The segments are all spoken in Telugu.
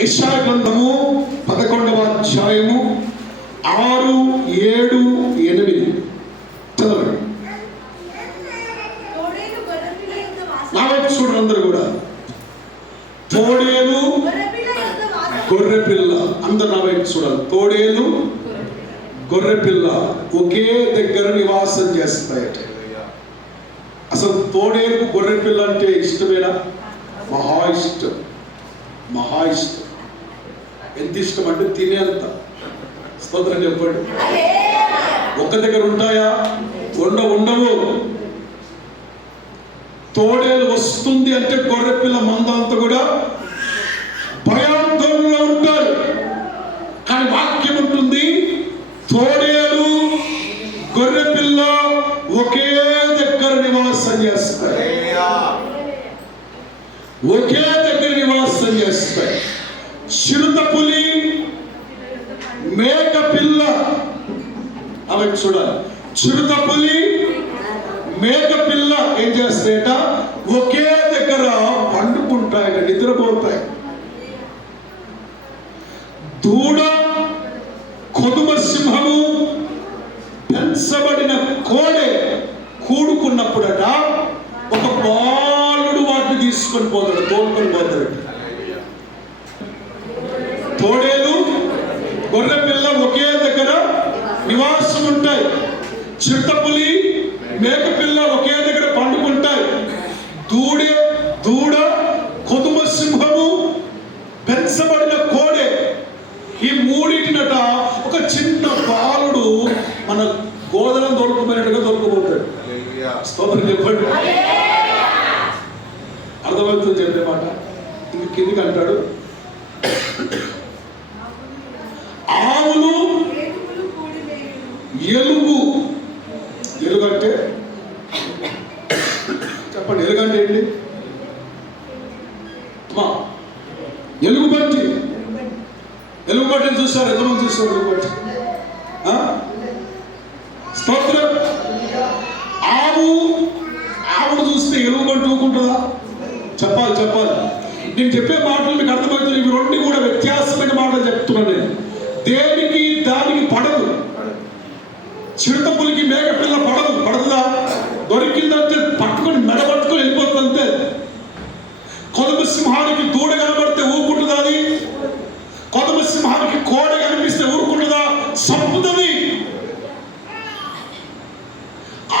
యెషయా గ్రంథము 11వ అధ్యాయము 6, 7, 8 చదవండి. నా వైపు చూడండి అందరూ కూడా. తోడేలు గొర్రెపిల్ల, అందరు నా వైపు చూడాలి. తోడేలు గొర్రెపిల్ల ఒకే దగ్గర నివాసం చేస్తాయట. అసలు తోడేలు గొర్రెపిల్ల అంటే ఇష్టమేనా? మహా ఇష్టం, మహా ఇష్టం. ఎంత ఇష్టం అంటే తినేంత. స్తోత్రం చెప్పండి. ఒక్క దగ్గర ఉంటాయా? ఉండవు. తోడేలు వస్తుంది అంటే గొర్రెపిల్ల మందంతా కూడా భయాందోళనలో ఉంటారు. కానీ వాక్యం ఉంటుంది, తోడేలు గొర్రెపిల్ల ఒకే దగ్గర నివాసం చేస్తాయి. ఒకే దగ్గర నివాసం చేస్తాయి. చిరుతపులి మేక పిల్ల, అవి చూడాలి. చిరుతపులి మేక పిల్ల ఏం చేస్తాయట? ఒకే దగ్గర పండుకుంటాయట, నిద్రపోతాయి. దూడ కొదుమ సింహము పెంచబడిన కోడె కూడుకున్నప్పుడట ఒక బాలుడు వాటిని తీసుకొని పోతాడు, తోలుకొని పోతాడు. తోడేలు గొర్రెపిల్ల ఒకే దగ్గర నివాసం ఉంటాయి. చిరుతపులి మేకపిల్ల ఒకే దగ్గర పండుకుంటాయి. దూడ కొదుమ సింహము పెంచబడిన కోడె, ఈ మూడింటినట ఒక చిన్న బాలుడు మన గోదలను దొరకపోయినట్టుగా దొరకపోతాడు. స్తోత్రం చెప్పండి. అర్థమవుతుంది చెప్పే మాట. ఇంక కిందికి అంటాడు, ఆవులు ఎలుగు. ఎలుగంటే చెప్పండి, ఎలుగంటే ఏంటి? ఎలుగుబంటి. ఎలుగుబంటిని చూస్తారు, ఎంతమంది చూస్తారు ఎలుగుబంటి? స్తోత్రం. ఆవును చూస్తే ఎలుగుబంటి ఊకుంటుందా? చెప్పాలి. నేను చెప్పే మాటలు మీకు అర్థమవుతుంది. ఇవి రెండు కూడా వ్యత్యాసమైన మాటలు చెప్తున్నాను నేను. దేనికి దానికి పడదు. చిరుతపులికి మేకపిల్ల పడదుదా? దొరికిందంటే పట్టుకొని మెడబట్టుకొని వెళ్ళిపోతుందంతే. కొదుమ సింహానికి దూడ కనబడితే ఊరుకుంటుందా? అది కొదుమ సింహానికి కోడ కనిపిస్తే ఊరుకుంటుందా? సంపుతుంది.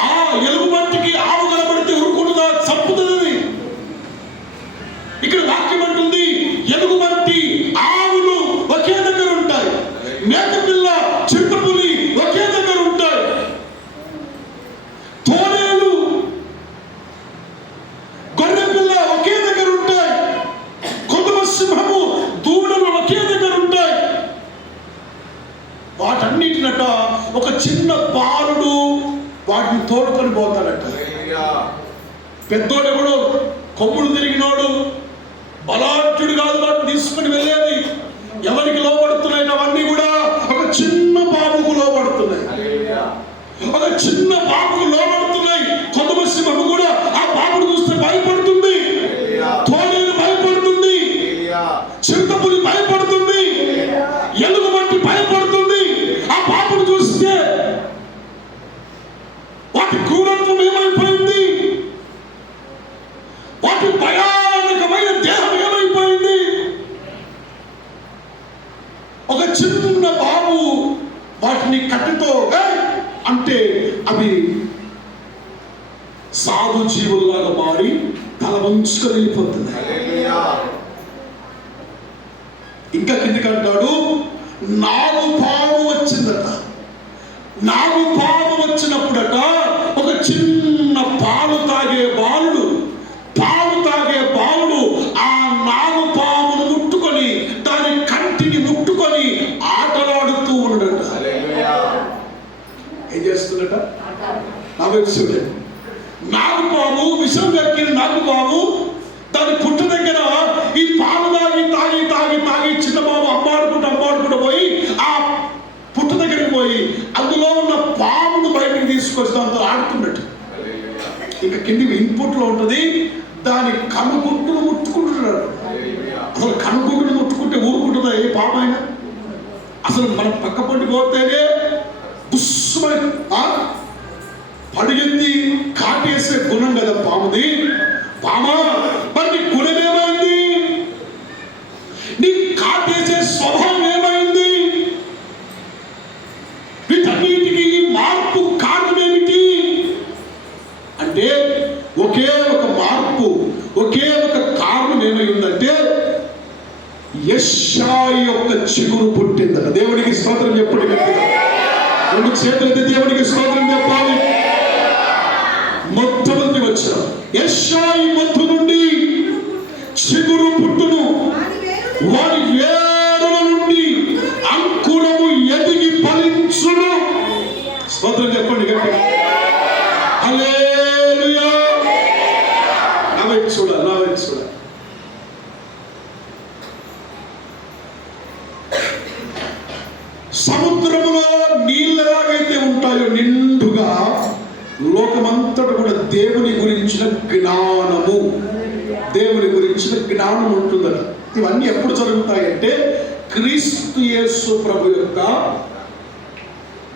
ఆ ఎలుగుబంటికి ఆవు కనబడితే ఊరుకుంటుందా? సంపుతుంది. ఇక్కడ వాక్యం అంటుంది, ఎలుగుబంటి ఆవులు ఒకే దగ్గర ఉంటాయి. మేకపిల్ల చిరుతపులి ఒకే దగ్గర ఉంటాయి. తోడేలు గొర్రెపిల్ల ఒకే దగ్గర ఉంటాయి. కొదుమ సింహము దూడలు ఒకే దగ్గర ఉంటాయి. వాటన్నిటినట ఒక చిన్న బాలుడు వాటిని తోడుకొని పోతాడట. పెద్దోడెవడు కొమ్ముడు తిరిగినోడు, బలాఢ్యుడు కాదు వాటిని తీసుకుని వెళ్ళేది. ఎవరికి లోపడుతున్నాయి అవన్నీ కూడా? ఒక చిన్న బాబుకు లోపడుతున్నాయి. ఒక చిన్న బాబుకు లోపడుతున్నాయి. కొదుమ సింహము కూడా ఆ బాబును చూస్తే భయపడుతుంది. తోడేలు భయపడుతుంది. చిరుతపులి భయపడుతుంది. ఎలుగుబంటి భయపడుతుంది. ఆ బాబును చూస్తే వాటి క్రూరత్వం ఏమైపోయింది? వాటి భయానకమైన దేహం ఏమైపోయింది? ఒక చిన్న బాబు వాటిని కట్టితో అంటే అవి సాధు జీవుల్లాగా మారి తల వంచుకొని వెళ్ళిపోతున్నాయి. ఇంకా కిందికి అంటాడు, నాగుపాము వచ్చిందట. నాగుపాము వచ్చినప్పుడట ఒక చిన్న పాలు తాగే బాలుడు ఆ నాగుపామును ముట్టుకొని దాని కంటిని ముట్టుకొని ఆటలాడుతూ ఉండట. ఏం చేస్తుందట? నా వైపు చూడండి. నాగుపాము, విషం దక్కిన నాగుపాము దాని పుట్ట దగ్గర ఈ పాలు తాగి చిన్న బాబు అమ్మాడుకుంటూ పోయి ఆ పుట్ట దగ్గరికి పోయి అందులో ఉన్న పామును బయటకు తీసుకొచ్చి దాంతో ఆడుతున్నట్టు. ఇంకా కింది ఇన్పుట్లో ఉంటుంది, దాని కనుగుట్టును ముట్టుకుంటున్నాడు. అసలు కనుగుడ్డును ముట్టుకుంటే పాము ఆయన? అసలు మనం పక్క పండి పోతేనే బుస్సుమని పడిగింది కాటేసే గుణం కదా పాముది. పామా మరి నీ గుణం ఏమైంది? నీ కాటేసే స్వభావం ఏమైంది? వీటన్నిటికీ ఈ మార్పు కారణం ఏమిటి అంటే ఒకే ఒక మార్పు, ఒకే ఒక కారణం ఏమై ఉందంటే యెషయా యొక్క చిగురు పుట్టిందట. దేవునికి స్తోత్రం చెప్పండి. రెండు చేతులైతే దేవునికి స్తోత్రం చెప్పాలి. మొట్టమొదటి వచ్చిన యెషయా మొత్తు నుండి చిగురు పుట్టును, వారి వేరుల నుండి అంకురము ఎదిగి ఫలించును. స్తోత్రం చెప్పండి గట్టిగా. హల్లెలూయా. నా వైపు చూడాలి, నా వైపు చూడాలి. సముద్రములో నీళ్ళు ఎలాగైతే ఉంటాయో నిండుగా, లోకమంతటా కూడా దేవుని గురించిన జ్ఞానము, దేవుని గురించిన జ్ఞానం ఉంటుందట. ఇవన్నీ ఎప్పుడు జరుగుతాయంటే క్రీస్తు యేసు ప్రభు యొక్క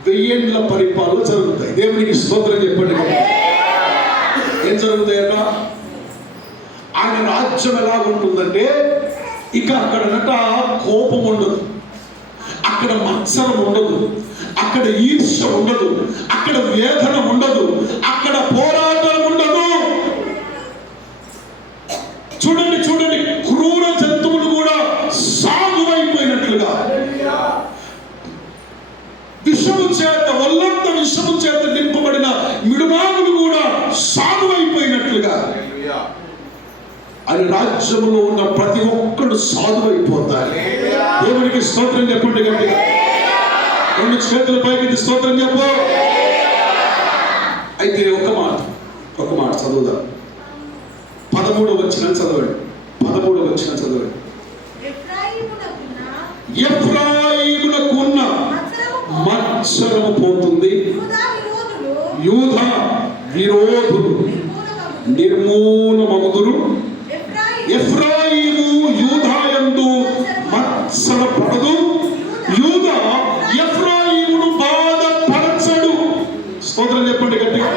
1000 ఏళ్ల పరిపాలన జరుగుతాయి. దేవునికి స్తోత్రం చెప్పండి. ఏం జరుగుతాయట? ఆయన రాజ్యం ఎలా ఉంటుందంటే ఇక అక్కడనట కోపం ఉండదు, అక్కడ మత్సరం ఉండదు, అక్కడ ఈర్ష్య ఉండదు, అక్కడ వేదన ఉండదు, అక్కడ పోరాటం ఉండదు. చూడండి చూడండి, క్రూర జంతువులు కూడా సాగువైపోయినట్లుగా, విషము చేత ఒళ్ళంత విషము చేత నింపబడిన మిడుమాగులు కూడా సాగువైపోయినట్లుగా అని రాజ్యంలో ఉన్న ప్రతి ఒక్కడు సాధువైపోతారు. దేవునికి స్తోత్రం చెప్పండి గట్టిగా. రెండు చేతుల పైకి స్తోత్రం చెప్పు. అయితే ఒక మాట చదువుదాం. 13వ వచనం చదవండి. 13వ వచనం చదవండి. ఎఫ్రాయిమునకు ఉన్న మత్సరము పోతుంది, యూదా విరోధులు నిర్మూలమగుదురు. ఎఫ్రాయిము యూదాయందు మత్సరపడదు, యూదా ఎఫ్రాయిమును బాధపరచడు. స్తోత్రం చెప్పండి గట్టిగా.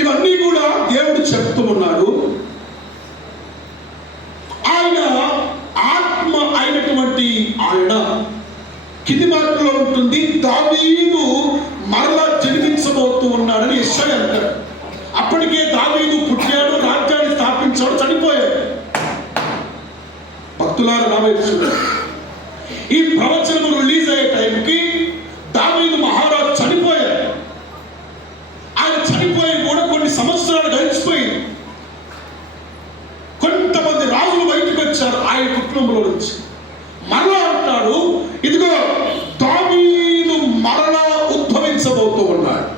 ఇవన్నీ కూడా దేవుడు చెప్తూ ఉన్నాడు. ఆయన ఆత్మ అయినటువంటి ఆయన కింది మాటలో ఉంటుంది, దావీదు మరలా జన్మించబోతూ ఉన్నాడని యెషయా అంటాడు. అప్పటికే దావీదు పుట్టాడు, రాజ్యాన్ని స్థాపించాడు, చనిపోయాడు. భక్తులారా నా వైపు చూడండి. ఈ ప్రవచనం రిలీజ్ అయ్యే టైంకి దావీదు మహారాజు చనిపోయాడు. ఆయన చనిపోయి కూడా కొన్ని సంవత్సరాలు గడిచిపోయింది. కొంతమంది రాజులు బయటకు వచ్చారు ఆయన కుటుంబంలో నుంచి. మరలా అంటాడు, ఇదిగో దావీదు మరలా ఉద్భవించబోతూ ఉన్నాడు,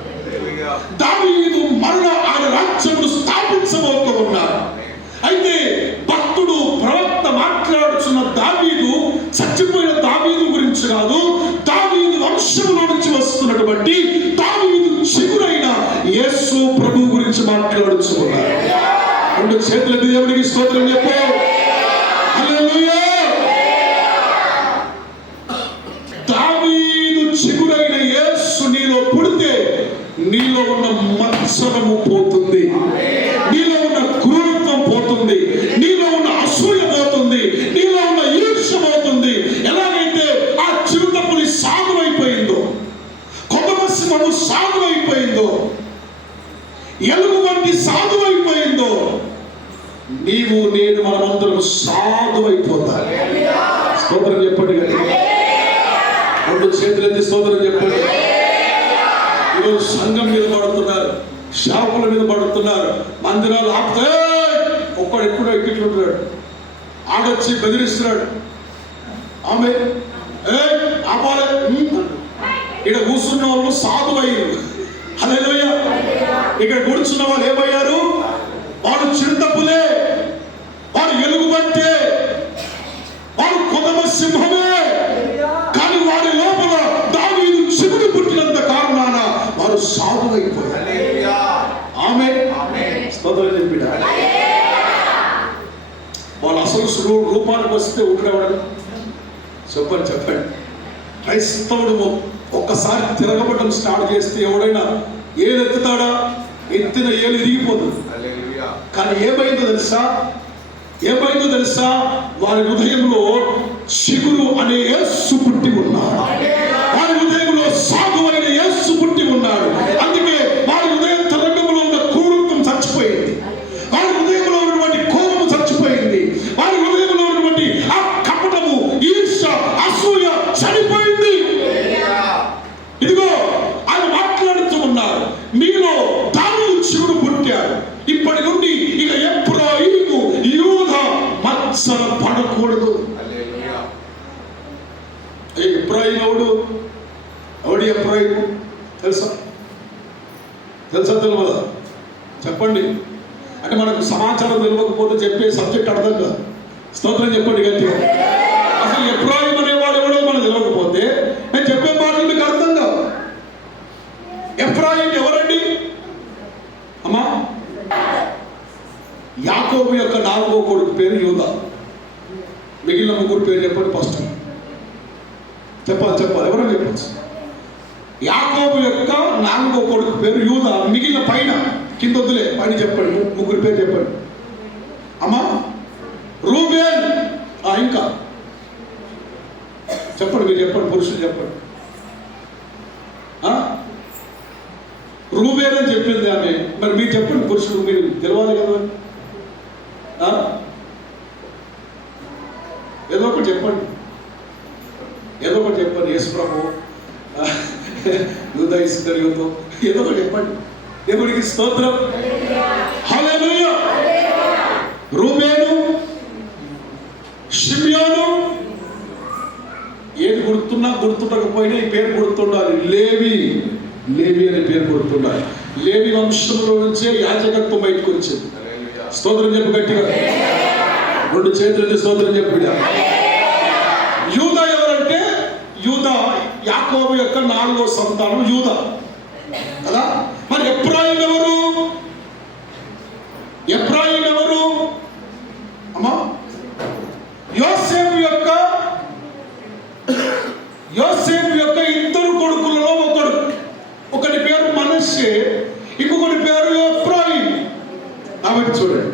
దావీదు మరలా ఆయన రాజ్యమును స్థాపించబోతూ ఉన్నాడు. అయితే భక్తుడు ప్రవక్త మాట్లాడుతున్న దావీదు చచ్చిపోయిన దావీదు గురించి కాదు, దావీదు వంశములో నుంచి వస్తున్నటువంటి దావీదు చిగురైన యేసు ప్రభు గురించి మాట్లాడుతున్నారు. రెండు చేతులకు దేవునికి స్తోత్రం చెప్పు. హల్లెలూయా. దావీదు చిగురైన యేసు నీలో పుడితే నీలో ఉన్న మత్సరము పోతుంది, నీలో ఉన్న క్రూరత్వం పోతుంది, నీలో ఉన్న అసూయ పోతుంది, నీలో ఉన్న ఈర్ష్య పోతుంది. ఎలాగైతే ఆ చిరుతపులి సాగువైపోయిందో, కొమ్మసింహము సాగువైపోయిందో, ఎలుగు వంటి సాధువైపోయిందో, నీవు నేను మనమందరం సాధువైపోతారు. స్తోత్రం చెప్పండి. రెండు చేతులెత్తి స్తోత్రం చెప్పండి. ఈరోజు సంఘం మీద పడుతున్నారు, షాపుల మీద పడుతున్నారు, మందిరాలు ఆపితే ఒక్కడు ఎప్పుడో ఎక్కిట్లుంటున్నాడు, ఆడొచ్చి బెదిరిస్తున్నాడు. ఆమె ఆపాలే. ఇక్కడ కూర్చున్న వాళ్ళు సాధువయ్యారు. హల్లెలూయా. ఇక్కడ కూర్చున్న వాళ్ళు ఏమయ్యారు? వాడు చిరుతపులే, వాడు ఎలుగుబంటే, వాడు కొదమ సింహమే. కానీ వాడి లోపల దావీదు చిగురు పుట్టినంత కారణాన వారు సాధువైపోయారు. ఆమె స్తోత్రం చెప్పిన వాళ్ళు అసలు రూపానికి వస్తే ఊపిరేవాడు. చెప్పండి. క్రైస్తవుడు ఒక్కసారి తిరగబడడం స్టార్ట్ చేస్తే ఎవడైనా ఏలు ఎత్తుతాడా? ఎత్తిన ఏలు ఇరిగిపోతుంది. కానీ ఏమైందో తెలుసా? వారి హృదయంలో చిగురు అనే యేసు పుట్టి ఉన్నాడు. వారి హృదయంలో సాగు అయిన యేసు పుట్టి ఉన్నాడు. అందుకే వారి హృదయం తరంగంలో ఉన్న క్రూరత్వం చచ్చిపోయింది. వారి హృదయంలో ఉన్నటువంటి కోపము చచ్చిపోయింది. వారి హృదయంలో ఉన్నటువంటి ఆ కపటము, ఈర్ష్య, అసూయ చనిపోయింది. ఇదిగో ఆయన మాట్లాడుతూ ఉన్నారు, మీలో దావీదు చిగురు పుట్టాడు. ఇప్పటి నుండి ఇక ఎఫ్రాయిము, యూదా మత్సర పడకూడదు. ఎఫ్రాయిము ఎవడు ఎఫ్రాయిము తెలుసా? తెలియదా? చెప్పండి. అంటే మనకు సమాచారం తెలియకపోతే చెప్పే సబ్జెక్ట్ అర్థం కాదు. స్తోత్రం చెప్పండి గట్టిగా. అసలు ఎఫ్రాయిము అనేవాడు ఎవడో మనకు తెలియకపోతే నేను చెప్పే మాటలు మీకు అర్థం కాదు. ఎఫ్రాయిము ఎవరండి అమ్మా? యాకోబు యొక్క 4వ కొడుకు పేరు యూదా. మిగిలిన 3 పేరు చెప్పండి. ఫస్ట్ చెప్పాలి. ఎవరైనా చెప్పచ్చు. యాకోబు యొక్క 4వ కొడుకు పేరు యూదా. మిగిలిన పైన కింద వద్దులే, పైన చెప్పండి. 3 పేరు చెప్పండి అమ్మా. రూబేన్. ఇంకా చెప్పండి, మీరు చెప్పండి. పురుషులు చెప్పండి. రూబేన్ అని చెప్పింది ఆమె. మరి మీరు చెప్పండి పురుషులు, మీరు తెలవాలి కదా. ఏదో ఒకటి చెప్పండి. యేసు ప్రభు, యూదా ఇస్కరియోతు, ఏదో ఒకటి చెప్పండి. దేవుడికి స్తోత్రం. హల్లెలూయా. రూబేను, షిమ్యోను. ఏది గుర్తుండకపోయినా ఈ పేరు గుర్తుండాలి. లేవి అనే పేరు గుర్తుండాలి. లేవి వంశంలో నుంచే యాజకత్వం బయటకు వచ్చింది. స్తోత్రం చెప్పు గట్టిగా. 2 చేతులకి స్తోత్రం చెప్పు. యూదా ఎవరంటే, యూదా యాకోబు యొక్క 4వ సంతానం యూదా కదా. మరి ఎఫ్రాయిము ఎవరు అమ్మా? యోసేపు యొక్క 2 కొడుకులలో ఒకటి పేరు మనష్షే, ఇంకొకటి పేరు ఎఫ్రాయిము. కాబట్టి చూడండి,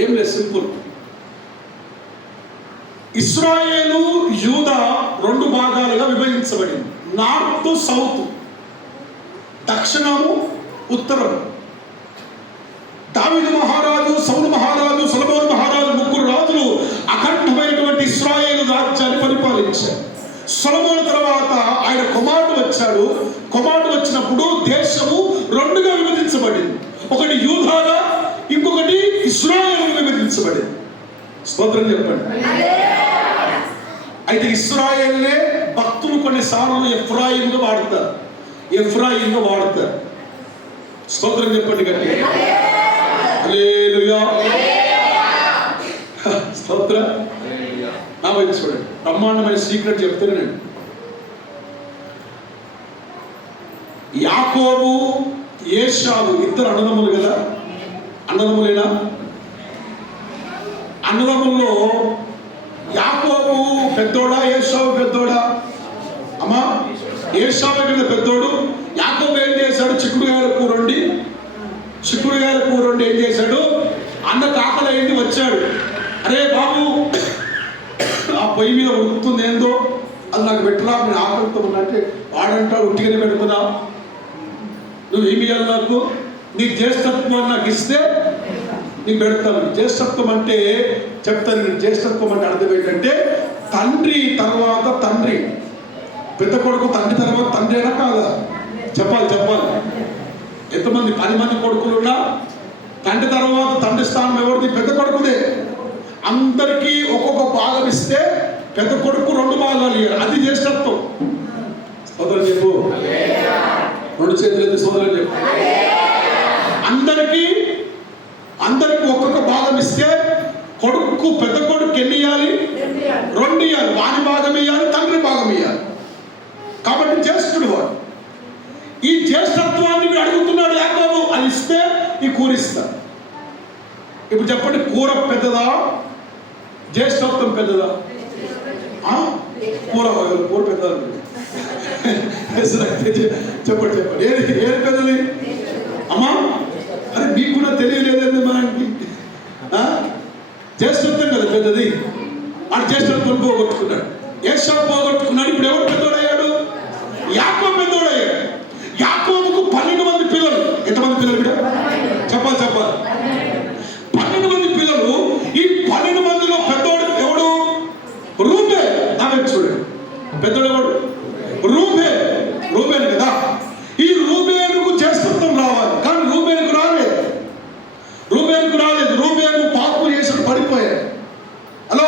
ఏం లేదు, సింపుల్. ఇశ్రాయేలు, యూదా 2 భాగాలుగా విభజించబడింది. నార్త్, సౌత్, దక్షిణము, ఉత్తరము. దావీదు మహారాజు, సౌలు మహారాజు, సొలొమోను మహారాజు 3 రాజులు అఖండమైనటువంటి ఇశ్రాయేలు రాజ్యాన్ని పరిపాలించారు. సొలొమోను తర్వాత ఆయన కుమారుడు వచ్చాడు. కుమారుడు వచ్చినప్పుడు దేశము 2గా విభజించబడింది. ఒకటి యూదాగా, ఇంకొకటి ఇశ్రాయేలు విభజించబడింది. స్తోత్రం చెప్పండి. అయితే ఇశ్రాయేలునే భక్తులు కొన్నిసార్లు ఎఫ్రాయిముగా వాడతారు. స్తోత్రం చెప్పండి గట్టిగా. హల్లెలూయా. స్తోత్రం. నా వైపు చూడండి, బ్రహ్మాండమైన సీక్రెట్ చెప్తాను నేను. యాకోబు, ఏశావు 2 అన్నదమ్ములు కదా. అన్నదమ్ములేనా? అన్నదమ్ముల్లో యాకోబు పెద్దోడా, ఏశావు పెద్దోడా అమ్మా? ఏశావు కింద పెద్దోడు. యాకోబు ఏం చేశాడు? చిక్కుడుగాయల కూర వండి ఏం చేశాడు? అన్న కాకలు అయింది, వచ్చాడు. అరే బాబు, ఆ పొయ్యి మీద ఉడుకుతుంది ఏందో, అది నాకు పెట్టరా, నేను ఆకలితో ఉన్నట్టే. వాడంటాడు, ఉట్టిగానే పెడుతున్నా, నువ్వు ఏమి ఇవ్వాలి నాకు? నీ జ్యేష్ఠత్వం నాకు ఇస్తే నీకు పెడతాను. జ్యేష్ఠత్వం అంటే చెప్తాను నేను. జ్యేష్ఠత్వం అంటే అర్థం ఏంటంటే, తండ్రి తర్వాత తండ్రి. పెద్ద కొడుకు తండ్రి తర్వాత తండ్రి అయినా కాదా? చెప్పాలి. ఎంతమంది 10 మంది కొడుకులున్నా తండ్రి తర్వాత తండ్రి స్థానం ఎవరిది? పెద్ద కొడుకుదే. అందరికీ ఒక్కొక్క భాగం ఇస్తే పెద్ద కొడుకు 2 భాగాలు ఇవ్వాలి. అది జ్యేష్ఠత్వం. సోదరులు చెప్పు. 2 చేతులు ఎత్తి సోదరులు చెప్పు. అందరికీ ఒక్కొక్క భాగం ఇస్తే కొడుకు, పెద్ద కొడుకు ఎన్ని ఇవ్వాలి? 2 ఇవ్వాలి. వాని భాగం ఇవ్వాలి, తండ్రి భాగం ఇవ్వాలి. కాబట్టి జ్యేష్ఠుడు వాడు. ఈ జ్యేష్ఠత్వాన్ని అడుగుతున్నాడు యాకోబు. అది ఇస్తే ఈ కూరిస్తా. ఇప్పుడు చెప్పండి, కూర పెద్దదా జ్యేష్ఠత్వం పెద్దదా? కూర పెద్దదా? చెప్పండి ఏది పెద్దది అమ్మా? అరే మీకు కూడా తెలియలేదండి మనకి. జ్యేష్ఠత్వం కదా పెద్దది. ఆ జ్యేష్ఠత్వం పోగొట్టుకున్నాడు, ఏసావు పోగొట్టుకున్నాడు. ఇప్పుడు ఎవరు పెద్దోడయ్యాడు? యాకోబు పెద్దోడయ్యాడు. యాకోబుకు 12 మంది పిల్లలు. ఎంతమంది పిల్లలు కూడా చెప్పాలి 12 మంది పిల్లలు. ఈ 12 మందిలో పెద్దోడు ఎవడు? రూబేన్. ఆమె చూడండి, పెద్దోడు ఎవడు? రూబేన్ కదా. ఈ రూబేనుకు జ్యేష్ఠత్వం రావాలి, కానీ రూబేనుకు రాలేదు. రూబేను పాపం చేసి పడిపోయాడు. హలో,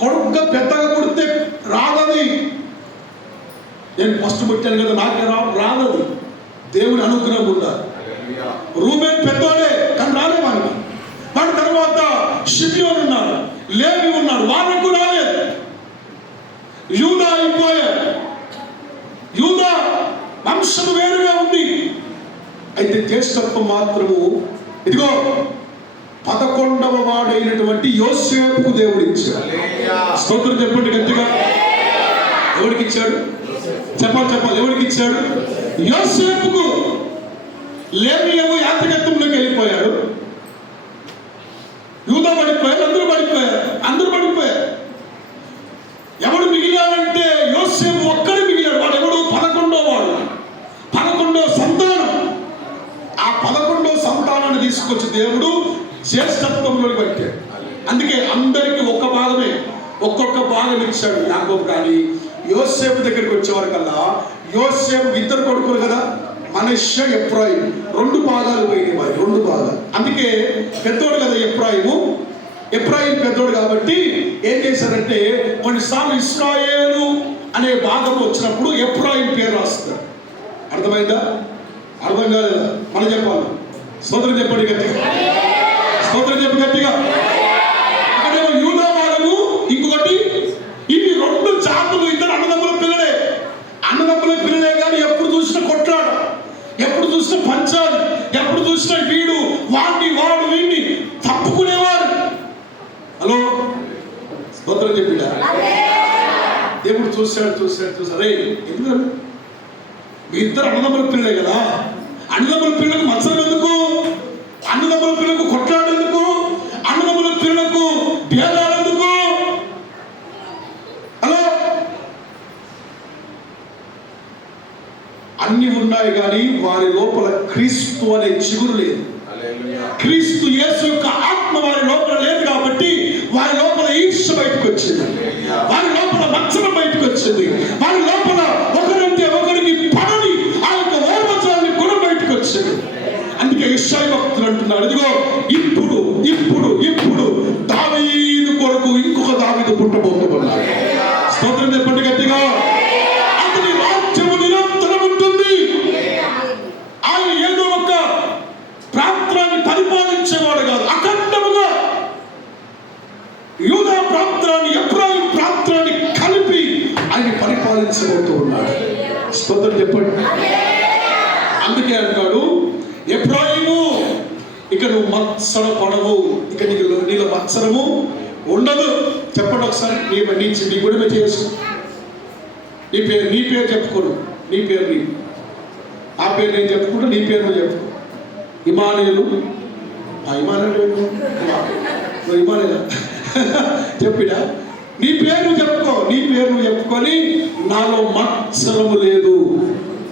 కొడుకుగా పెద్దగా పుడితే రాదది. నేను ఫస్ట్ పుట్టాను కదా, నాకే రాదది. దేవుని అనుగ్రహం ఉండాలి. రూబేన్ పెద్దోడే, కానీ రాలే వాడికి. వాడి తర్వాత షిమ్యోను ఉన్నాడు, లేవి ఉన్నాడు, వాళ్ళకు రాలేదు. యూదా అయిపోయాడు. యూదా వంశం వేరుగా ఉంది. అయితే జ్యేష్ఠత్వం మాత్రము ఇదిగో 11వ వాడైనటువంటి యోసేపుకు దేవుడు ఇచ్చాడు. స్తోత్రం చెప్పండి గట్టిగా. ఎవరికి ఇచ్చాడు? చెప్పాలి. ఎవరికి ఇచ్చాడు? యోసేపుకు. లేవీయేమో యాత్రికత్వంలోకి వెళ్ళిపోయాడు. యూదా పడిపోయాడు, అందరూ పడిపోయారు. ఎవడు మిగిలాడంటే యోసేపు ఒక్కడు మిగిలాడు. వాడు ఎవడు? 11వ వాడు, 11వ సంతానం. ఆ 11వ సంతానాన్ని తీసుకొచ్చి దేవుడు జ్యేష్ఠత్వంలోకి పెట్టాడు. అందుకే అందరికి ఒక్క భాగమే, ఒక్కొక్క భాగం ఇచ్చాడు యాకోబు. కానీ యోసేపు దగ్గరికి వచ్చేవారికల్లా, యోసేపు 2 కొడుకులు కదా, మనష్య ఎఫ్రాయిము, 2 భాగాలు పోయినాయి మరి, 2 భాగాలు. అందుకే పెద్దోడు కదా ఎఫ్రాయిం పెద్దోడు కాబట్టి ఏం చేశారంటే, కొన్నిసార్లు ఇశ్రాయేలు అనే భాగం వచ్చినప్పుడు ఎఫ్రాయిం పేరు రాస్తారు. అర్థమైందా? అర్థం కాలేదా? మనం చెప్పాలి. స్తోత్రం చెప్పండి గట్టిగా. అక్కడేమో యూదా భాగము, ఇంకొకటి. ఇవి 2 జాతులు, ఇద్దరు అన్నదమ్ముల పిల్లలే కానీ ఎప్పుడు చూసినా కొట్లాడ, ఎప్పుడు చూసినా పంచాలి, ఎప్పుడు చూసినా వీడు వాడు వీడిని తప్పుకునేవారు. హలో, స్తోత్రం చెప్పిడా? దేవుడు చూశాడు. ఎందుకు మీ ఇద్దరు అన్నదమ్ముల పిల్లలే కదా, అన్నదమ్ముల పిల్లలకు మత్సరం ఎందుకు? అన్నదమ్ముల పిల్లలకు కొట్లాడేందుకు? అన్నదమ్ముల పిల్లలకు భేదాలెందుకు? హలో, అన్ని ఉన్నాయి కానీ వారి లోపల క్రీస్తు అనే చిగురు లేదు. క్రీస్తు యేసు యొక్క ఆత్మ వారి లోపల లేదు కాబట్టి వారి లోపల ఈర్ష్య బయటకు వచ్చింది, వారి లోపల మత్సరం బయటకు వచ్చింది, వారి లోపల ఒకరంటే ఒకరికి పడని ఆ యొక్క ఓర్వచాన్ని గుణం బయటకు వచ్చింది. అందుకే యెషయా భక్తుడు అంటున్నాడు, ఇదిగో ఇప్పుడు దావీదు కొరకు ఇంకొక దావీదు పుట్టబోతున్నాడు. స్తోత్రం చెప్పండి గట్టిగా. అతని రాజ్యము నిరంతరం ఉంటుంది. ఆయన ఏదో ఒక ప్రాంతాన్ని పరిపాలించేవాడు కాదు, అఖండముగా యూదా ప్రాంతాన్ని ఎఫ్రాయిం ప్రాంతాన్ని కలిపి ఆయన పరిపాలించబోతూ ఉన్నాడు. స్తోత్రం చెప్పండి. అందుకే అంటాడు, ఎఫ్రాయిము ఇక నువ్వు మత్సర పడవు, ఇక నీలో మత్సరము ఉండదు. చెప్పండి ఒకసారి. నీ గుడిమే చేసుకో. నీ పేరు చెప్పుకోను, నీ పేరు ఆ పేరు నేను చెప్పుకుంటూ నీ పేరు నువ్వు చెప్పుకో. హిమాలయులు చెప్పిడా? నీ పేరు నువ్వు చెప్పుకొని నాలో మత్సరము లేదు.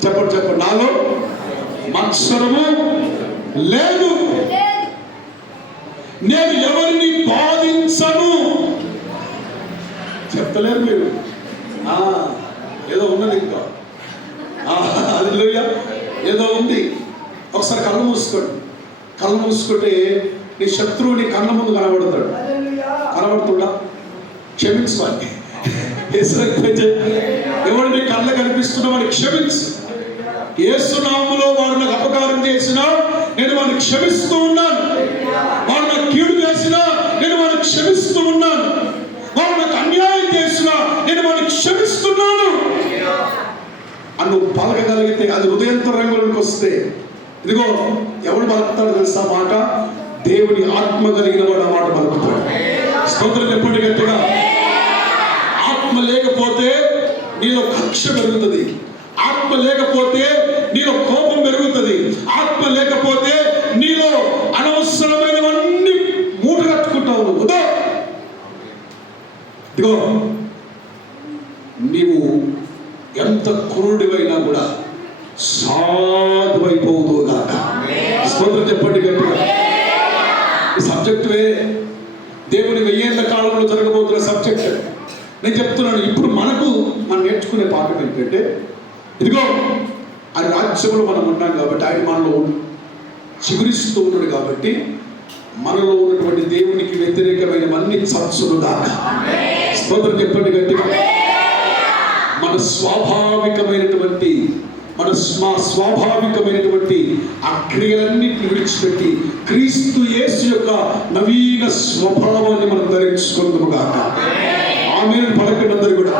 చెప్పండి. నాలో మత్సరము లేదు. నేను ఎవరిని బాధించను. చెప్తలేరు మీరు. ఏదో ఉన్నది ఇంకా, హల్లెలూయా, ఏదో ఉంది. ఒకసారి కళ్ళు మూసుకుంటే నీ శత్రువు నీ కళ్ళ ముందు కనబడుతుందా? క్షమించవాలి. ఎవడు నీ కళ్ళ కనిపిస్తున్నా వాడిని క్షమించు. యేసు నామములో వాడు నాకు అపకారం చేసినా నేను వాడిని క్షమిస్తూ ఉన్నాను. వాడు నాకు కీడు చేసినా నేను వాడిని క్షమిస్తూ ఉన్నాను. వాడు నాకు అన్యాయం చేసినా నేను వాడిని క్షమిస్తున్నాను అని నువ్వు పలకగలిగితే, అది హృదయంతరంగంలోకి వస్తే, ఇదిగో ఎవడు పలుకుతాడు తెలుసా మాట? దేవుని ఆత్మ కలిగిన వాడు ఆ మాట పలుకుతాడు. స్తోత్రం చెప్పండి గట్టిగా. ఆత్మ లేకపోతే నీలో కక్ష పెరుగుతుంది, ఆత్మ లేకపోతే నీలో కోపం పెరుగుతుంది, ఆత్మ లేకపోతే నీలో అనవసరమైనవన్నీ మూట కట్టుకుంటావు. ఉదో ఇదిగో, నీవు ఎంత క్రూరుడివైనా కూడా సాధువైపోదుగాక. స్తోత్రం చెప్పండి గట్టిగా. ఈ సబ్జెక్టువే దేవుని 1000 కాలంలో జరగబోతున్న సబ్జెక్ట్ నేను చెప్తున్నాను. ఇప్పుడు మనం నేర్చుకునే పాఠం ఏంటంటే, ఇదిగో ఆయన రాజ్యంలో మనం ఉన్నాం కాబట్టి, ఆయన మనలో చిగురిస్తూ ఉన్నాడు కాబట్టి, మనలో ఉన్నటువంటి దేవునికి వ్యతిరేకమైనవన్నీ చచ్చును గాక. స్తోత్రం చెప్పండి గట్టిగా. మన స్వాభావికమైనటువంటి ఆ క్రియలన్నింటిని విడిచిపెట్టి క్రీస్తు యేసు యొక్క నవీన స్వభావాన్ని మనం ధరించుకుందాము గాక. ఆమేన్ పలకండి అందరూ కూడా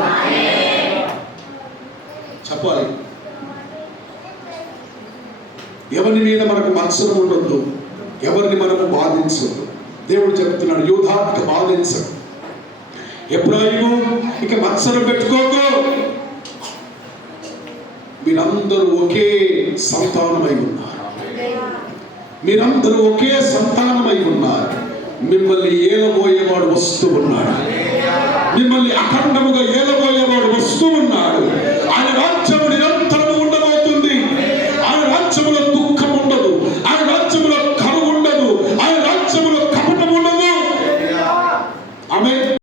చెప్పాలి. ఎవరి మీద మనకు మత్సరం ఉండొద్దు, ఎవరిని మనము బాధించద్దు. దేవుడు చెప్తున్నాడు, యూదాక బాధించడు. ఎబ్రాయిము ఇక మత్సరం పెట్టుకోకు, మీరందరూ ఒకే సంతానమై ఉన్నారు, మీరందరూ ఒకే సంతానమై ఉన్నారు. మిమ్మల్ని ఏలబోయేవాడు వస్తూ ఉన్నాడు, మిమ్మల్ని అఖండముగా ఏలబోయేవాడు వస్తూ